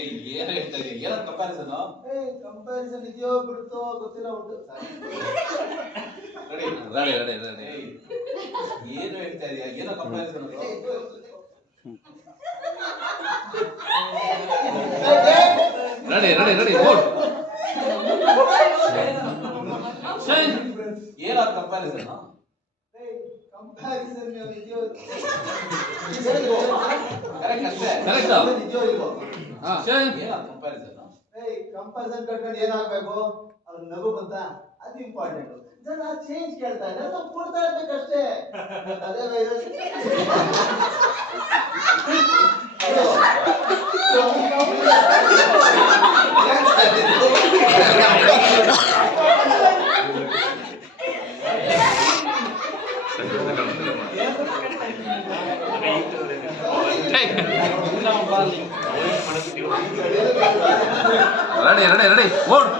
ಏ ಏನು ಹೇಳ್ತಾ ಇದೀಯ? ಏನೋ ಕಂಪ್ಯಾರಿಸನ್ ಕಂಪ್ಯಾರಿಸನ್ ಇದೆಯೋ ಬಿಡ್ತೋ ಗೊತ್ತಿಲ್ಲ ಉಂಟು. ರೆಡಿ ರೆಡಿ ರೆಡಿ ರೆಡಿ ಏನು ಹೇಳ್ತಾ ಇದೀಯ? ಏನೋ ಕಂಪ್ಯಾರಿಸನ್ ರೆಡಿ ರೆಡಿ ರೆಡಿ ಏನೋ ಕಂಪ್ಯಾರಿಸನ್ ಕಂಪ್ಯಾರಿಸನ್ ಇದೆಯೋ. ಕರೆಕ್ಟ್ ಅಷ್ಟೇ Correct. ಇದೆಯೋ ಇಲ್ವೋ ಹಾ ಸರಿ ಏನೋ ಕಂಪ್ಯಾರಿಸನ್ ಏಯ್ ಕಂಪಲ್ಸನ್ ಕಟ್ಕೊಂಡು ಏನಾಗ್ಬೇಕು ಅವ್ರು ನಗು ಬಂತ ಅದು ಇಂಪಾರ್ಟೆಂಟ್ ಜನ ಚೇಂಜ್ ಕೇಳ್ತಾ ಇದ್ದಾರೆ ನಾವು ಕೊಡ್ತಾ ಇರ್ಬೇಕಷ್ಟೇ ಅದೇ ವೈರಸ್ ರೆಡಿ ರೆಡಿ ಎರಡೇ ಬೋರ್ಡ್